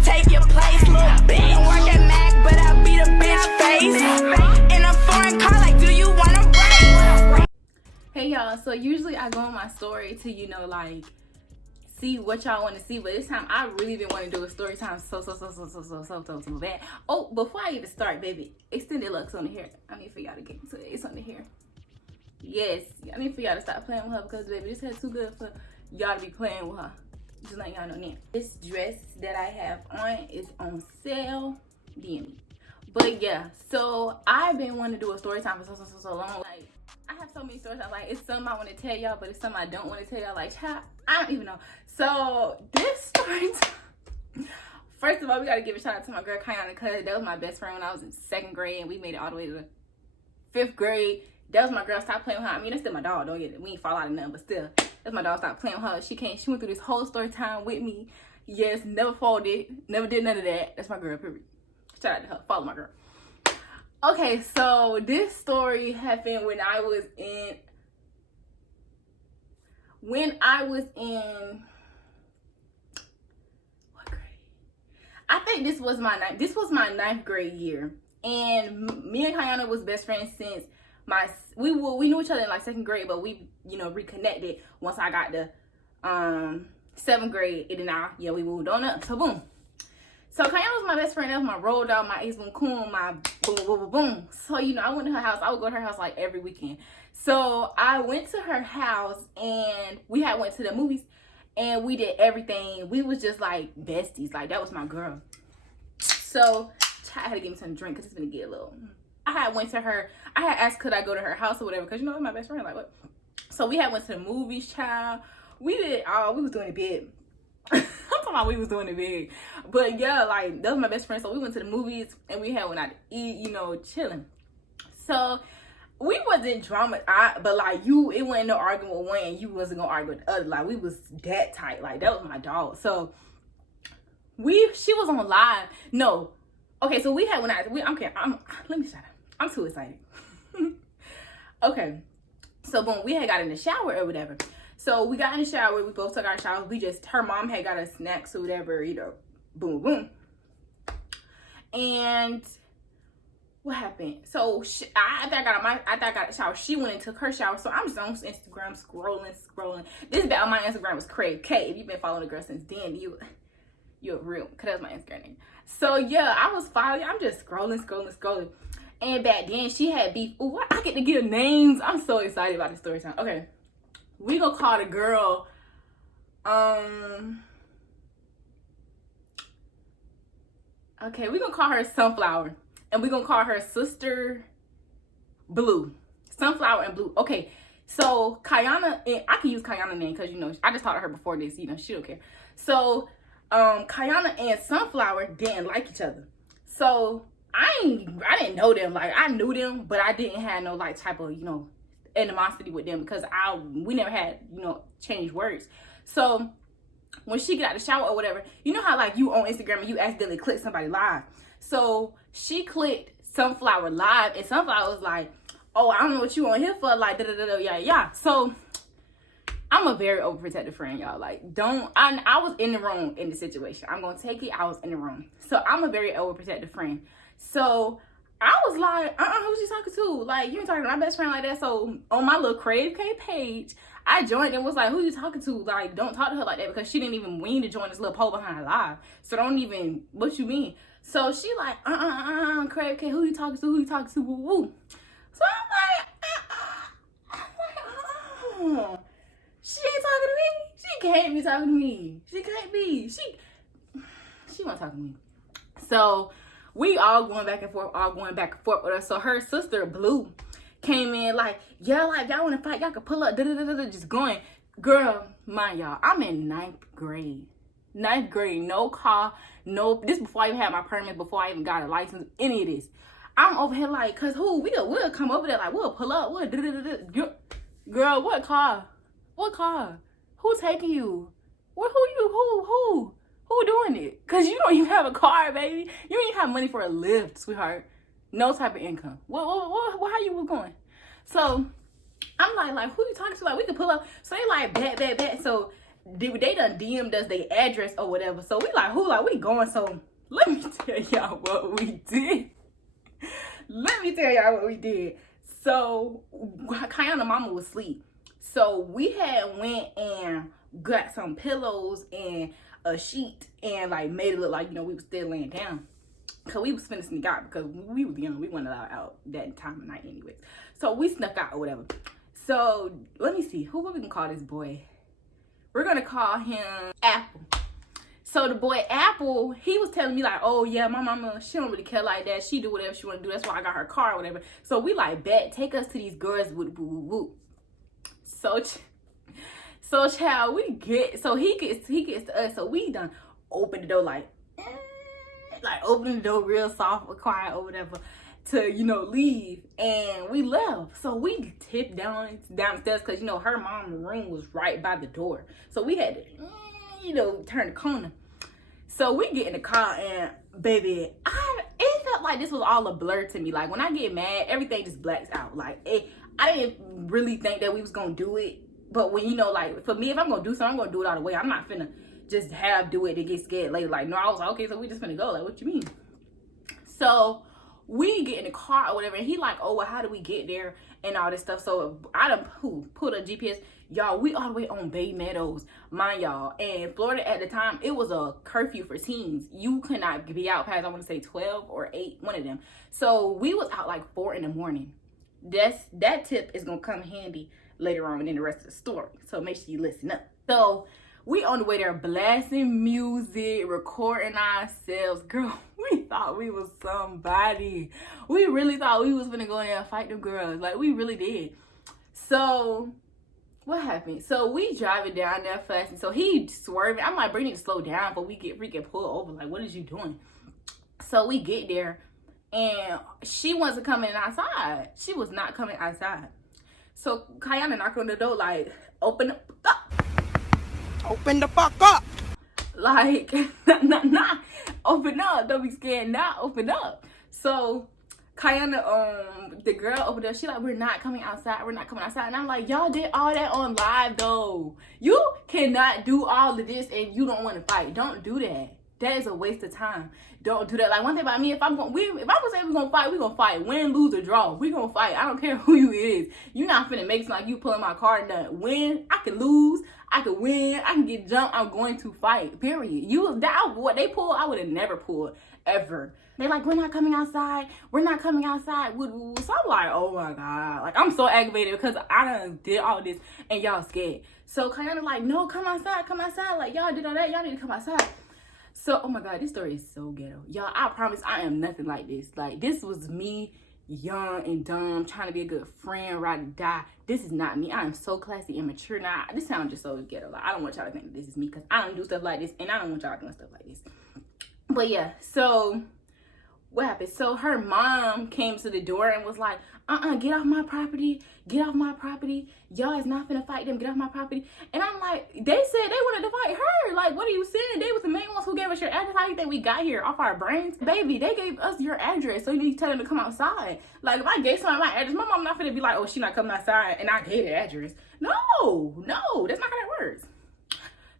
still take your place, little bitch. Work at Mac, but I beat a bitch face. In a foreign car, like, do you wanna race? Hey y'all, so usually I go on my story to, you know, like, see what y'all want to see, but this time I really didn't want to do a story time so bad. Oh, before I even start, baby, extended lux on the hair. I need for y'all to get into it. It's on the hair. Yes, I need for y'all to stop playing with her because, baby, this hair too good for y'all to be playing with her. Just letting y'all know now. This dress that I have on is on sale. DM me. But yeah, so I've been wanting to do a story time for so long. Like, I have so many stories. Like, it's some I want to tell y'all, but it's some I don't want to tell y'all. Like, child, I don't even know. So this story time, first of all, we gotta give a shout out to my girl Kiana, because that was my best friend when I was in 2nd grade, and we made it all the way to the 5th grade. That was my girl. Stop playing with her. I mean, that's still my dog. Don't get it. We ain't fall out of nothing, but still, that's my dog. Stop playing with her. She went through this whole story time with me. Yes, never folded, never did none of that. That's my girl. Period. Shout out to her. Follow my girl. Okay, so this story happened when I was in what grade? I think this was my 9th grade year, and me and Kiana was best friends since we knew each other in like 2nd grade, but we, you know, reconnected once I got to 7th grade, and then we moved on up. So boom. So Kiana was my best friend. That was my road dog, my ace boom coon, my boom. So, you know, I went to her house. I would go to her house like every weekend. So I went to her house, and we had went to the movies, and we did everything. We was just like besties. Like, that was my girl. So I had to give me something to drink because it's gonna get a little. I had went to her. I had asked could I go to her house or whatever, because, you know, it was my best friend. Like, what? So we had went to the movies, child. We was doing it big. I'm talking about we was doing it big. But yeah, like, that was my best friend. So we went to the movies, and we had went out to eat, you know, chilling. So we wasn't drama, but like, it wasn't no arguing with one and you wasn't gonna argue with the other. Like, we was that tight. Like, that was my dog. So she was on live. No. Okay, so we had went out. Let me shut up. I'm too excited. Okay. So boom, we had got in the shower or whatever. So we got in the shower. We both took our showers. Her mom had got us snacks or whatever, you know, boom, boom. And what happened? So after I got a shower, she went and took her shower. So I'm just on Instagram scrolling. This bit on my Instagram was Crave K. If you've been following the girl since then, you're real, because that's my Instagram name. So yeah, I was following. I'm just scrolling. And back then she had beef. Ooh, what? I get to give names. I'm so excited about this story time. Okay. We gonna call the girl, okay, we gonna call her Sunflower, and we gonna call her sister Blue. Sunflower and Blue. Okay, so Kiana, and I can use Kiana's name because, you know, I just talked to her before this, you know, she don't care. So, Kiana and Sunflower didn't like each other. So, I didn't know them. Like, I knew them, but I didn't have no, like, type of, you know, animosity with them, because we never had, you know, changed words. So when she get out the shower or whatever, you know how, like, you on Instagram and you accidentally click somebody live. So she clicked Sunflower live, and Sunflower was like, oh, I don't know what you on here for, like, yeah. So I'm a very overprotective friend, y'all. Like, I was in the wrong in the situation. I'm gonna take it. I was in the wrong. So I'm a very overprotective friend. So I was like, who's she talking to? Like, you ain't talking to my best friend like that. So on my little Crave K page, I joined and was like, who you talking to? Like, don't talk to her like that, because she didn't even mean to join this little poll behind her live. So don't even, what you mean? So she like, Crave K, who you talking to? Woo woo. So I'm like, she ain't talking to me. She can't be talking to me. She can't be. She won't talk to me. So we all going back and forth with her. So her sister Blue came in like, yeah, like, y'all want to fight, y'all can pull up, just going. Girl, mind y'all, I'm in 9th grade. 9th grade, no car, this before I even had my permit, before I even got a license, any of this. I'm over here like, cause we'll come over there, like, we'll pull up, girl, what car? Who taking you? Who doing it? Cause you don't even have a car, baby. You don't even have money for a lift, sweetheart. No type of income. How you was going? So I'm like, who you talking to? Like, we could pull up. So they like, bet. So they done DM'd us their address or whatever. So we like, who, like, we going? So let me tell y'all what we did. Let me tell y'all what we did. So Kayana mama was asleep. So we had went and got some pillows and a sheet and like made it look like, you know, we was still laying down. Cause we was finna sneak out because we was young. We weren't allowed out that time of night anyways. So we snuck out or whatever. So let me see, what we can call this boy? We're gonna call him Apple. So the boy Apple, he was telling me like, oh yeah, my mama, she don't really care like that. She do whatever she want to do. That's why I got her car or whatever. So we like, bet, take us to these girls. Woo, woo, woo, woo. So child, we get, so he gets to us. So we done open the door like opening the door real soft or quiet or whatever to, you know, leave. And we left. So we tipped downstairs because, you know, her mom's room was right by the door. So we had to, you know, turn the corner. So we get in the car and baby, it felt like this was all a blur to me. Like when I get mad, everything just blacks out. Like I didn't really think that we was gonna do it. But when, you know, like for me, if I'm gonna do something, I'm gonna do it all the way. I'm not finna just do it and get scared later. Like, no, I was like, okay, so we just finna go. Like, what you mean? So we get in the car or whatever, and he like, oh, well, how do we get there and all this stuff? So I done put a GPS. Y'all, we all the way on Bay Meadows, mind y'all. And Florida at the time, it was a curfew for teens. You could not be out past, I want to say 12 or 8, one of them. So we was out like 4 in the morning. That tip is gonna come handy later on in the rest of the story. So make sure you listen up. So we on the way there blasting music, recording ourselves. Girl, we thought we was somebody. We really thought we was gonna go in there and fight them girls. Like, we really did. So what happened? So we driving down there fast, and so he swerving. I'm like, bro, you need to slow down before we get freaking pulled over. Like, what is you doing? So we get there, and she wasn't coming outside. She was not coming outside. So Kayana knocked on the door like, open up. Open the fuck up. Like, nah, open up. Don't be scared. Not open up. So Kayana, the girl over there, she like, we're not coming outside. We're not coming outside. And I'm like, y'all did all that on live though. You cannot do all of this and you don't want to fight. Don't do that. That is a waste of time. Don't do that. Like, one thing about me, if I'm gonna say we're gonna fight, we're gonna fight. Win, lose, or draw. We gonna fight. I don't care who you is. You're not finna make it like you pulling my card done. Win, I can lose, I can win, I can get jumped. I'm going to fight. Period. What they pulled, I would have never pulled ever. They like, we're not coming outside. We're not coming outside. So I'm like, oh my God. Like, I'm so aggravated because I done did all this and y'all scared. So Kayana like, no, come outside, come outside. Like, y'all did all that. Y'all need to come outside. So, oh my God, this story is so ghetto. Y'all, I promise I am nothing like this. Like, this was me, young and dumb, trying to be a good friend, ride or die. This is not me. I am so classy and mature now. This sounds just so ghetto. Like, I don't want y'all to think that this is me because I don't do stuff like this and I don't want y'all doing stuff like this. But yeah, so what happened? So her mom came to the door and was like, get off my property. Get off my property. Y'all is not finna fight them. Get off my property. And I'm like, they said they wanted to fight her. Like, what are you saying? They was the main ones who gave us your address. How you think we got here? Off our brains? Baby, they gave us your address. So you need to tell them to come outside. Like, if I gave somebody my address, my mom not finna be like, oh, she not coming outside and I gave the address. No, that's not how that works.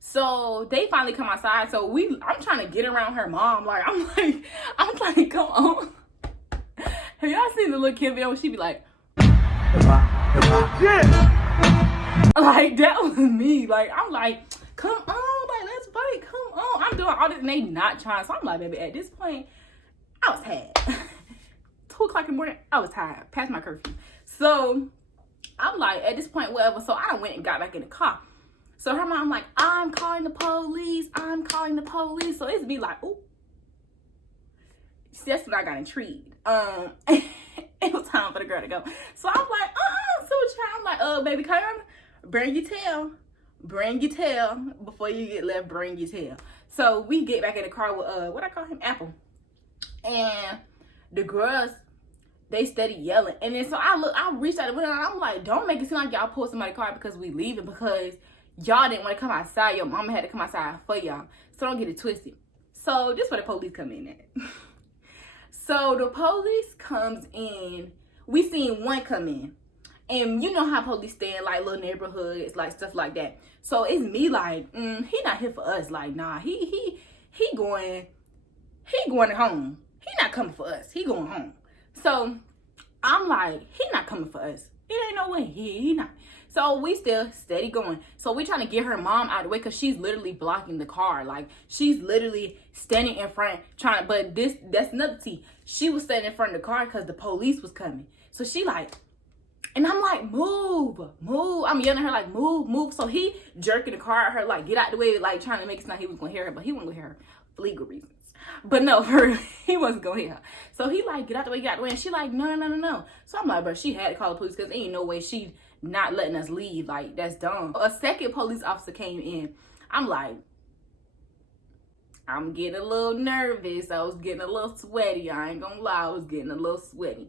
So they finally come outside. So I'm trying to get around her mom. Like, I'm like, come on. Have y'all seen the little Kim video when she be like, like, that was me. Like, I'm like, come on, like, let's fight, come on. I'm doing all this and they not trying. So I'm like, baby, at this point, I was tired. 2 o'clock in the morning, I was tired, past my curfew. So I'm like, at this point, whatever. So I went and got back in the car. So her mom like, I'm calling the police. I'm calling the police. So it's be like, ooh. That's when I got intrigued. It was time for the girl to go. So I'm like, so I'm like, baby, come bring your tail. Bring your tail. Before you get left, bring your tail. So we get back in the car with, what I call him, Apple. And the girls, they steady yelling. And then so I reached out the window and I'm like, don't make it seem like y'all pulled somebody's car because we leaving, because y'all didn't want to come outside. Your mama had to come outside for y'all. So don't get it twisted. So this is where the police come in at. So the police comes in. We seen one come in. And you know how police stay in like little neighborhoods, like stuff like that. So it's me like, he not here for us. Like, nah, he going home. He not coming for us. He going home. So I'm like, he not coming for us. It ain't no way. He not. So we still steady going. So we trying to get her mom out of the way because she's literally blocking the car. Like, she's literally standing in front trying to, but that's another tea. She was standing in front of the car because the police was coming. So she like, and I'm like, move. I'm yelling at her like, move. So he jerking the car at her like, get out the way, like trying to make it sound he was gonna hear her, but he wasn't gonna hear her for legal reasons. But no, he wasn't gonna hear her. So he like, get out the way. And she like, no. So I'm like, bro, she had to call the police because ain't no way she not letting us leave. Like, that's dumb. A second police officer came in. I'm like, I'm getting a little nervous. I was getting a little sweaty. I ain't gonna lie, I was getting a little sweaty.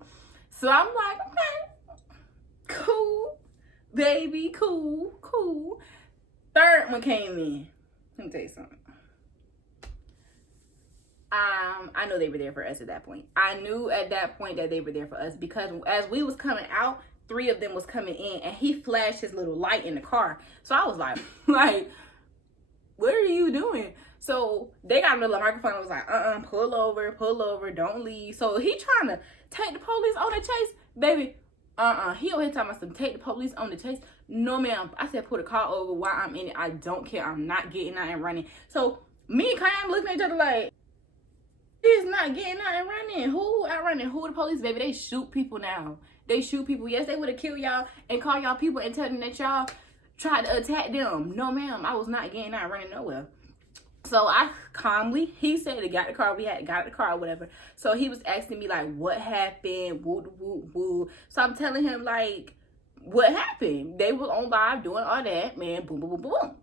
So I'm like, okay, cool, baby, cool. Third one came in. Let me tell you something. I know they were there for us at that point. I knew at that point that they were there for us because as we was coming out, 3 of them was coming in and he flashed his little light in the car. So I was like, what are you doing? So they got another microphone and was like, pull over, don't leave. So he trying to take the police on the chase, baby. He over here talking about some take the police on the chase. No, ma'am. I said, put a car over while I'm in it. I don't care. I'm not getting out and running. So me and Kyan looking at each other like, he's not getting out and running. Who out running? Who the police, baby? They shoot people now. They shoot people. Yes, they would have killed y'all and call y'all people and tell them that y'all tried to attack them. No, ma'am. I was not getting out and running nowhere. So I calmly, he said he got the car. We had got the car or whatever. So he was asking me like, what happened? Woo. So I'm telling him like, what happened? They was on live doing all that, man. Boom.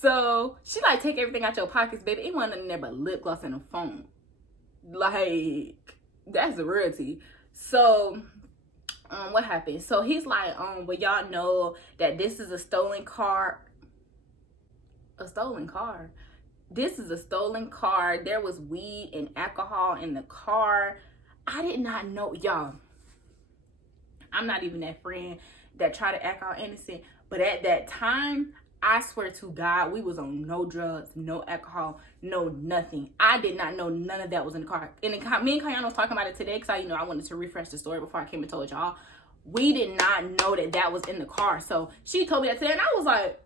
So she like, take everything out your pockets, baby. It wasn't nothing there but lip gloss and a phone. Like, that's the real tea. So what happened? So he's like, well, y'all know that this is a stolen car. A stolen car. This is a stolen car. There was weed and alcohol in the car. I did not know, y'all. I'm not even that friend that try to act all innocent. But at that time, I swear to God, we was on no drugs, no alcohol, no nothing. I did not know none of that was in the car. And me and Kayana was talking about it today because I wanted to refresh the story before I came and told y'all. We did not know that was in the car. So she told me that today, and I was like,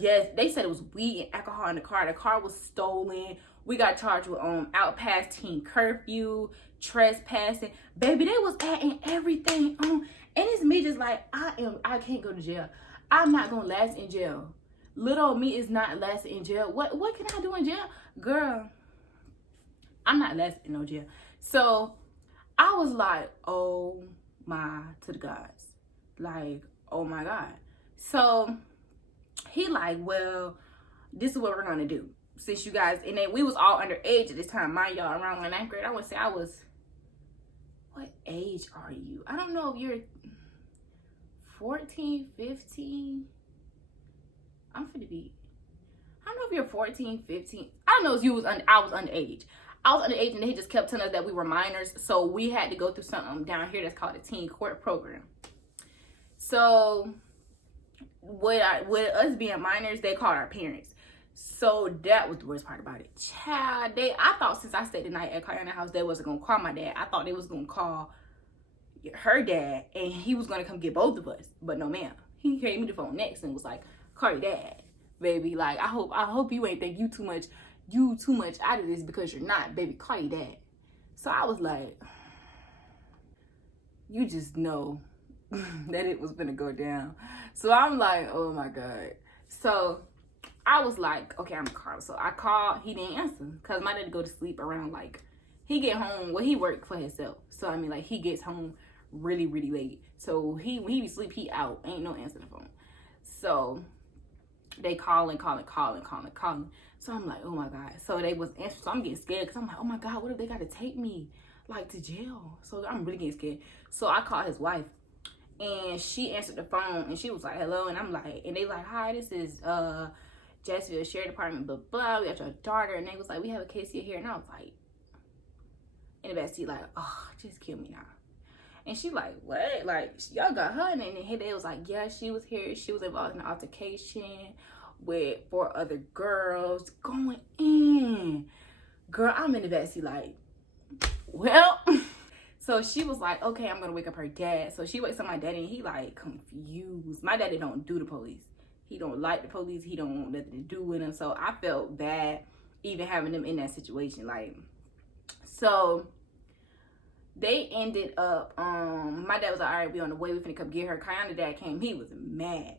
yes, they said it was weed and alcohol in the car. The car was stolen. We got charged with out past teen curfew, trespassing. Baby, they was adding everything on. And it's me just like, I can't go to jail. I'm not gonna last in jail. Little old me is not lasting in jail. What can I do in jail? Girl, I'm not lasting in no jail. So I was like, oh my to the gods. Like, oh my God. So he like, well, this is what we're gonna do. Since you guys, and then we was all underage at this time, mind y'all, around 9th grade. I would say I was, what age are you? I don't know if you're 14, 15. I'm finna be, I don't know if you're 14, 15. I don't know if you was, I was underage. I was underage and they just kept telling us that we were minors. So we had to go through something down here that's called a teen court program. So with us being minors, they called our parents. So that was the worst part about it. Child, I thought since I stayed the night at Kayana's house, they wasn't gonna call my dad. I thought they was gonna call her dad and he was gonna come get both of us. But no, ma'am. He gave me the phone next and was like, call your dad, baby. Like, I hope you ain't think you too much out of this because you're not, baby. Call your dad. So I was like, you just know that it was gonna go down. So I'm like, oh my God. So I was like, okay, I'm gonna call. So I called, he didn't answer because my dad go to sleep around like, he get home, well, he worked for himself. So I mean, like, he gets home really, really late. So when he be sleep, he out, ain't no answer the phone. So they calling. So I'm like, oh my God. So they was answering. So I'm getting scared because I'm like, oh my God, what if they got to take me like to jail? So I'm really getting scared. So I called his wife and she answered the phone and she was like, hello. And I'm like, and they like, hi, this is Jacksonville Sheriff Department, blah, blah. We got your daughter. And they was like, we have a case here. And I was like, in the backseat, like, oh, just kill me now. And she like, what? Like, y'all got her? And then they was like, yeah, she was here. She was involved in an altercation with 4 other girls going in. Girl, I'm in the backseat like, well. So she was like, okay, I'm going to wake up her dad. So she wakes up my daddy and he like confused. My daddy don't do the police. He don't like the police. He don't want nothing to do with them. So I felt bad even having them in that situation. Like, so they ended up, my dad was like, all right, we on the way. We finna come get her. Kiana's dad came. He was mad.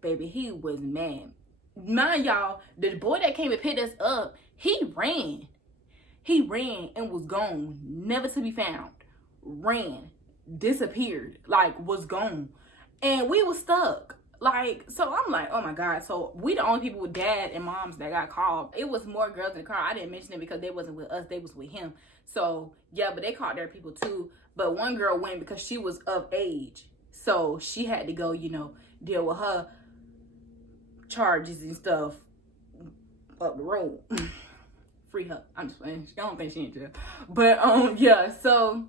Baby, he was mad. Mind y'all, the boy that came and picked us up, he ran. He ran and was gone. Never to be found. Ran. Disappeared. Like, was gone. And we was stuck. Like, so I'm like, oh my God. So we the only people with dad and moms that got called. It was more girls in the car. I didn't mention it because they wasn't with us. They was with him. So, yeah, but they called their people too. But one girl went because she was of age. So she had to go, you know, deal with her charges and stuff up the road. Free her. I'm just playing. I don't think she in jail. But, yeah. So,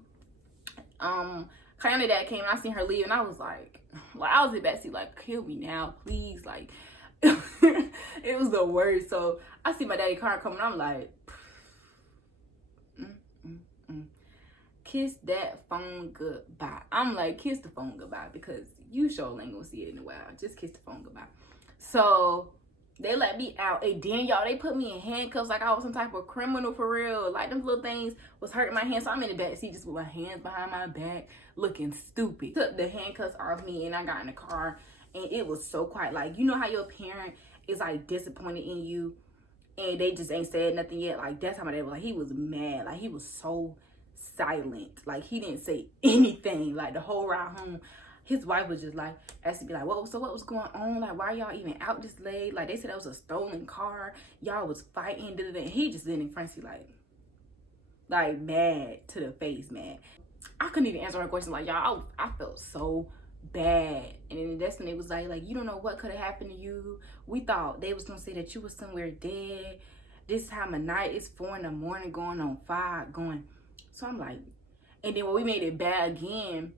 Kiana's dad came and I seen her leave and I was like, I was in the backseat like, kill me now, please. Like, it was the worst. So I see my daddy car coming. I'm like, kiss that phone goodbye. I'm like, kiss the phone goodbye because you sure ain't gonna see it in a while. Just kiss the phone goodbye. So they let me out. And then, y'all, they put me in handcuffs like I was some type of criminal for real. Like, them little things was hurting my hands. So I'm in the back seat just with my hands behind my back looking stupid. Took the handcuffs off me and I got in the car. And it was so quiet. Like, you know how your parent is, like, disappointed in you and they just ain't said nothing yet? Like, that's how my dad was. Like, he was mad. Like, he was so silent. Like, he didn't say anything. Like, the whole ride home, his wife was just like, asking me like, what was going on? Like, why y'all even out this late? Like, they said that was a stolen car. Y'all was fighting. And he just did in frenzy, like mad to the face, man. I couldn't even answer her question. Like, y'all, I felt so bad. And then that's when they was like, you don't know what could have happened to you. We thought they was gonna say that you was somewhere dead. This time of night, it's 4 in the morning, going on 5, going. So I'm like, and then when we made it bad again,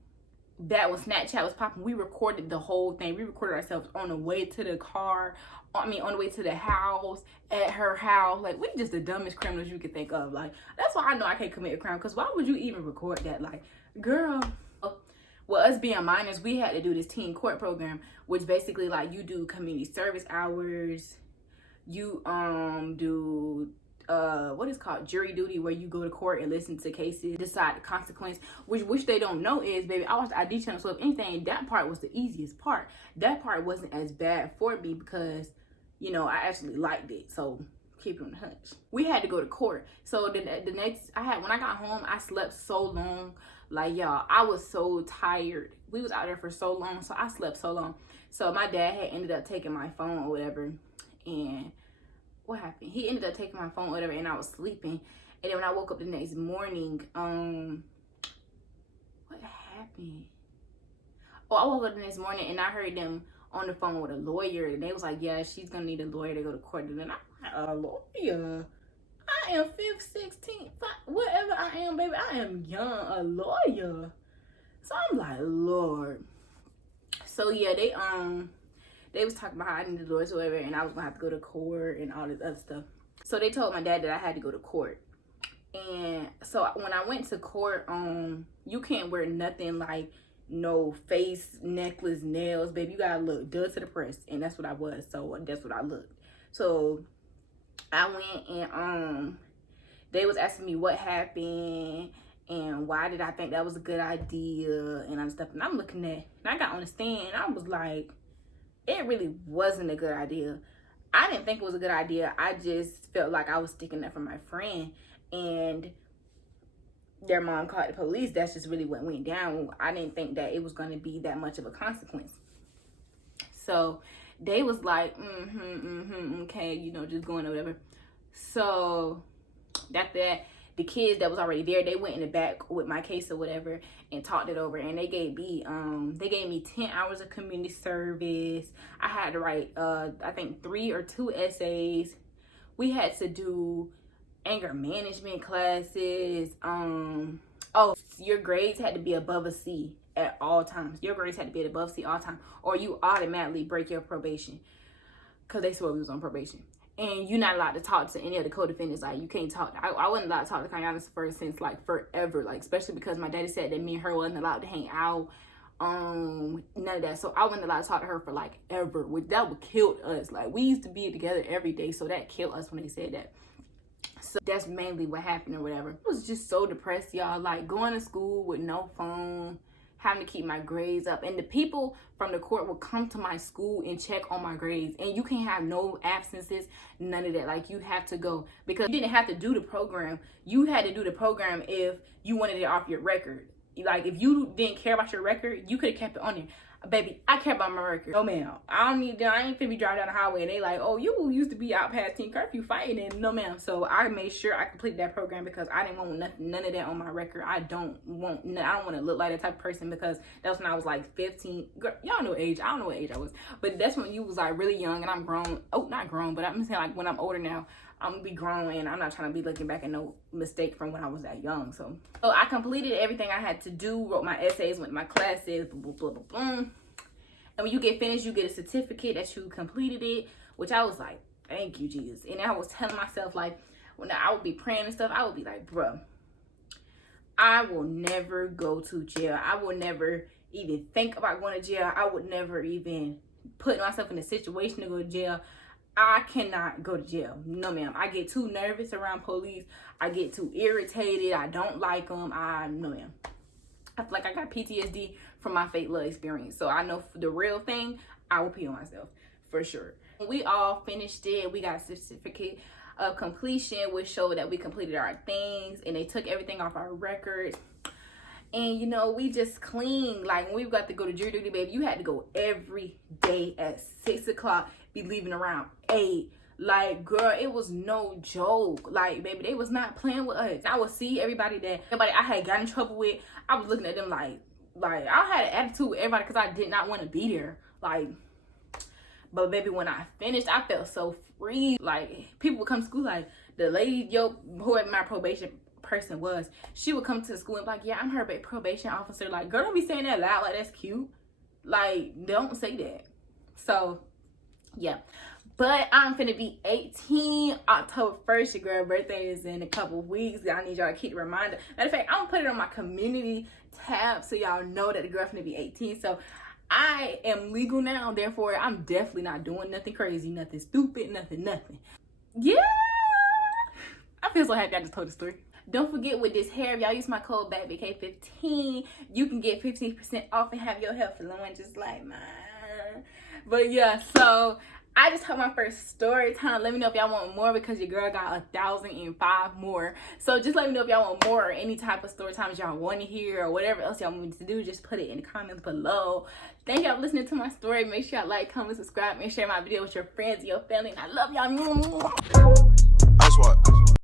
that when Snapchat was popping, we recorded the whole thing. We recorded ourselves on the way to the car, on the way to the house, at her house. Like, we just the dumbest criminals you could think of. Like, that's why I know I can't commit a crime, because why would you even record that? Like, girl. Well, us being minors, we had to do this teen court program, which basically, like, you do community service hours. You do what is called jury duty, where you go to court and listen to cases, decide the consequence, which they don't know is, baby, I watched the ID channel, so if anything, that part was the easiest part. That part wasn't as bad for me because, you know, I actually liked it, so keep it on the hush. We had to go to court. So the next, when I got home, I slept so long. Like, y'all, I was so tired. We was out there for so long, so I slept so long. So my dad had ended up taking my phone or whatever, and what happened? He ended up taking my phone or whatever, and I was sleeping. And then when I woke up the next morning, what happened? Oh, I woke up the next morning and I heard them on the phone with a lawyer, and they was like, yeah, she's gonna need a lawyer to go to court. And then I'm like, a lawyer? I am 5th, 16th, whatever I am, baby. I am young, a lawyer. So I'm like, Lord. So yeah, they was talking about how I needed lawyers or whatever, and I was gonna have to go to court and all this other stuff. So they told my dad that I had to go to court. And so when I went to court, you can't wear nothing like no face, necklace, nails, baby. You gotta look done to the press, and that's what I was. So that's what I looked. So I went and they was asking me what happened and why did I think that was a good idea and other stuff. And I'm looking at, and I got on the stand, and I was like, it really wasn't a good idea. I didn't think it was a good idea. I just felt like I was sticking up for my friend, and their mom called the police. That's just really what went down. I didn't think that it was going to be that much of a consequence. So they was like, okay, you know, just going or whatever. So after that, the kids that was already there, they went in the back with my case or whatever and talked it over, and they gave me 10 hours of community service. I had to write I think 3 or 2 essays. We had to do anger management classes. Oh, your grades had to be above a C at all times. Your grades had to be above C all time, or you automatically break your probation. Because they swore we was on probation. And you're not allowed to talk to any of the co-defendants. Like, you can't talk. I wasn't allowed to talk to Kayana first since, like, forever. Like, especially because my daddy said that me and her wasn't allowed to hang out. None of that. So I wasn't allowed to talk to her for, like, ever. That would kill us. Like, we used to be together every day. So that killed us when they said that. So that's mainly what happened or whatever. I was just so depressed, y'all. Like, going to school with no phone, having to keep my grades up, and the people from the court will come to my school and check on my grades, and you can't have no absences, none of that. Like, you have to go, because you didn't have to do the program. You had to do the program if you wanted it off your record. Like, if you didn't care about your record, you could have kept it on there. Baby, I care about my record. No, ma'am. I ain't finna be driving down the highway and they like, oh, you used to be out past teen curfew fighting, and no, ma'am. So I made sure I completed that program because I didn't want none of that on my record. I don't want to look like that type of person, because that's when I was like 15. Girl, y'all know age. I don't know what age I was, but that's when you was like really young and I'm grown. Oh, not grown, but I'm saying, like, when I'm older now, I'm gonna be grown and I'm not trying to be looking back at no mistake from when I was that young. So I completed everything I had to do, wrote my essays, went to my classes, blah, blah, blah, blah. And when you get finished, you get a certificate that you completed it, which I was like, thank you, Jesus. And I was telling myself, like, when I would be praying and stuff, I would be like, bro, I will never go to jail. I will never even think about going to jail. I would never even put myself in a situation to go to jail. I cannot go to jail. No, ma'am. I get too nervous around police. I get too irritated. I don't like them. No, ma'am. I feel like I got PTSD from my fake love experience. So I know for the real thing, I will pee on myself for sure. We all finished it. We got a certificate of completion, which showed that we completed our things, and they took everything off our records. And, you know, we just clean. Like, when we got to go to jury duty, baby, you had to go every day at 6 o'clock, be leaving around 8. Like, girl, it was no joke. Like, baby, they was not playing with us. I would see everybody I had got in trouble with. I was looking at them like I had an attitude with everybody because I did not want to be there. Like, but baby, when I finished, I felt so free. Like, people would come to school, like, the lady, whoever my probation person was, she would come to the school and be like, yeah, I'm her probation officer. Like, girl, don't be saying that loud. Like, that's cute. Like, don't say that. So, yeah. But I'm finna be 18 October 1st. Your girl birthday is in a couple weeks. I need y'all to keep the reminder. Matter of fact, I'm gonna put it on my community tab so y'all know that the girl finna be 18. So I am legal now. Therefore, I'm definitely not doing nothing crazy, nothing stupid, nothing. Yeah. I feel so happy I just told the story. Don't forget, with this hair, if y'all use my code backkkkk15, you can get 15% off and have your hair flowing just like mine. But yeah, so I just told my first story time. Let me know if y'all want more, because your girl got 1,005 more. So just let me know if y'all want more, or any type of story times y'all want to hear, or whatever else y'all want me to do. Just put it in the comments below. Thank y'all for listening to my story. Make sure y'all like, comment, subscribe, and share my video with your friends and your family. And I love y'all. That's what.